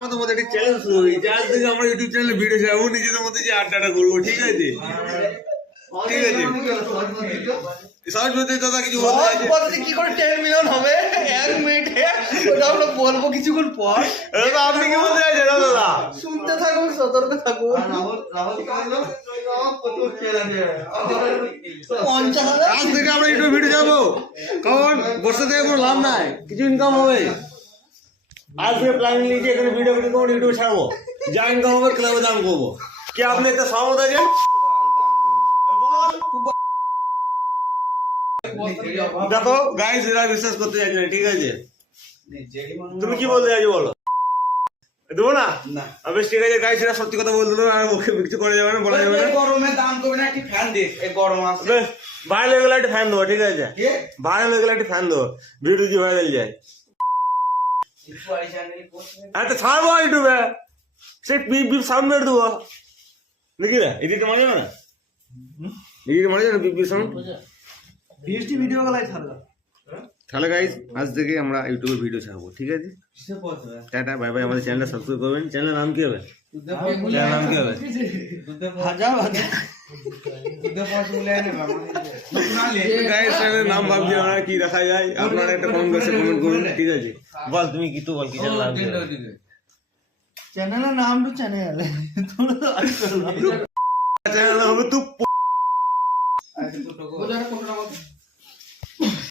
আমাদের মধ্যে একটা চ্যালেঞ্জ শুরু হয়েছে। আজ থেকে আমরা ইউটিউব চ্যানেলে ভিডিও ছাড়বো, নিজেদের মধ্যে যে আড্ডাটা করবো, ঠিক আছে? ঠিক আছে, সহজ বলতে দাদা কিছু বলতে চাইছে? কি করে 10 মিলিয়ন হবে 1 মিনিটে, ওটা আমরা বলবো কিছুক্ষণ পর। দাদা আপনি কি বলতে চাইছেন দাদা? শুনতে থাকুন, সতর্ক থাকুন। আজ থেকে আমরা ইউটিউব ভিডিও যাবো, কারণ বসে থেকে কোনো লাভ নাই, কিছু ইনকাম হবে। আজ থেকে প্ল্যানিং নিয়েছি এখানে ভিডিও ভিডিও করবো, ইউটিউবে ছাড়বো, যা ইনকাম হবে ক্লাবে দান করবো। কি আপনি একটা সহমত আছেন? দেখো গাইস, এরা বিশ্বাস করতে চাইছে না, ঠিক আছে? তুমি কি বলতে চাইছো বলো? দেবো না? বেশ ঠিক আছে গাইস, এরা সত্যি কথা বলতে আর মুখে কিছু করে যাবে না, বলা যাবে না। গরমে দাম করবে না, একটি ফ্যান দিস, এই গরম আছে। বেশ ভাইরাল হয়ে গেলে একটা ফ্যান দেবো, ঠিক আছে? ভাইরাল হয়ে গেলে একটা ফ্যান দেবো, ভিডিও যদি ভাইরাল যায়। আচ্ছা ছাড়বো ইউটিউবে, সে বিপ বিপ সাউন্ড মেরে দেবো, নাকি রে? এদিকে মজা না, এদিকে মজা না, beep beep sound. DST video গলাই ছাড়লো। তাহলে গাইস আজ থেকে আমরা ইউটিউবে ভিডিও ছাড়বো, ঠিক আছে? Tata bye bye. আমাদের চ্যানেলটা সাবস্ক্রাইব করবেন। চ্যানেলের নাম কি হবে? চ্যানেলের নাম কি হবে? গাইস চ্যানেলের নাম ভাবছি আমরা, কি রাখা যায় আপনারা একটা কমেন্ট বক্সে কমেন্ট করুন, ঠিক আছে? বল তুমি কি তো বল, কি চ্যানেল নাম? চ্যানেলের নাম তো চ্যানেল চ্যানেল নাম হবে তুই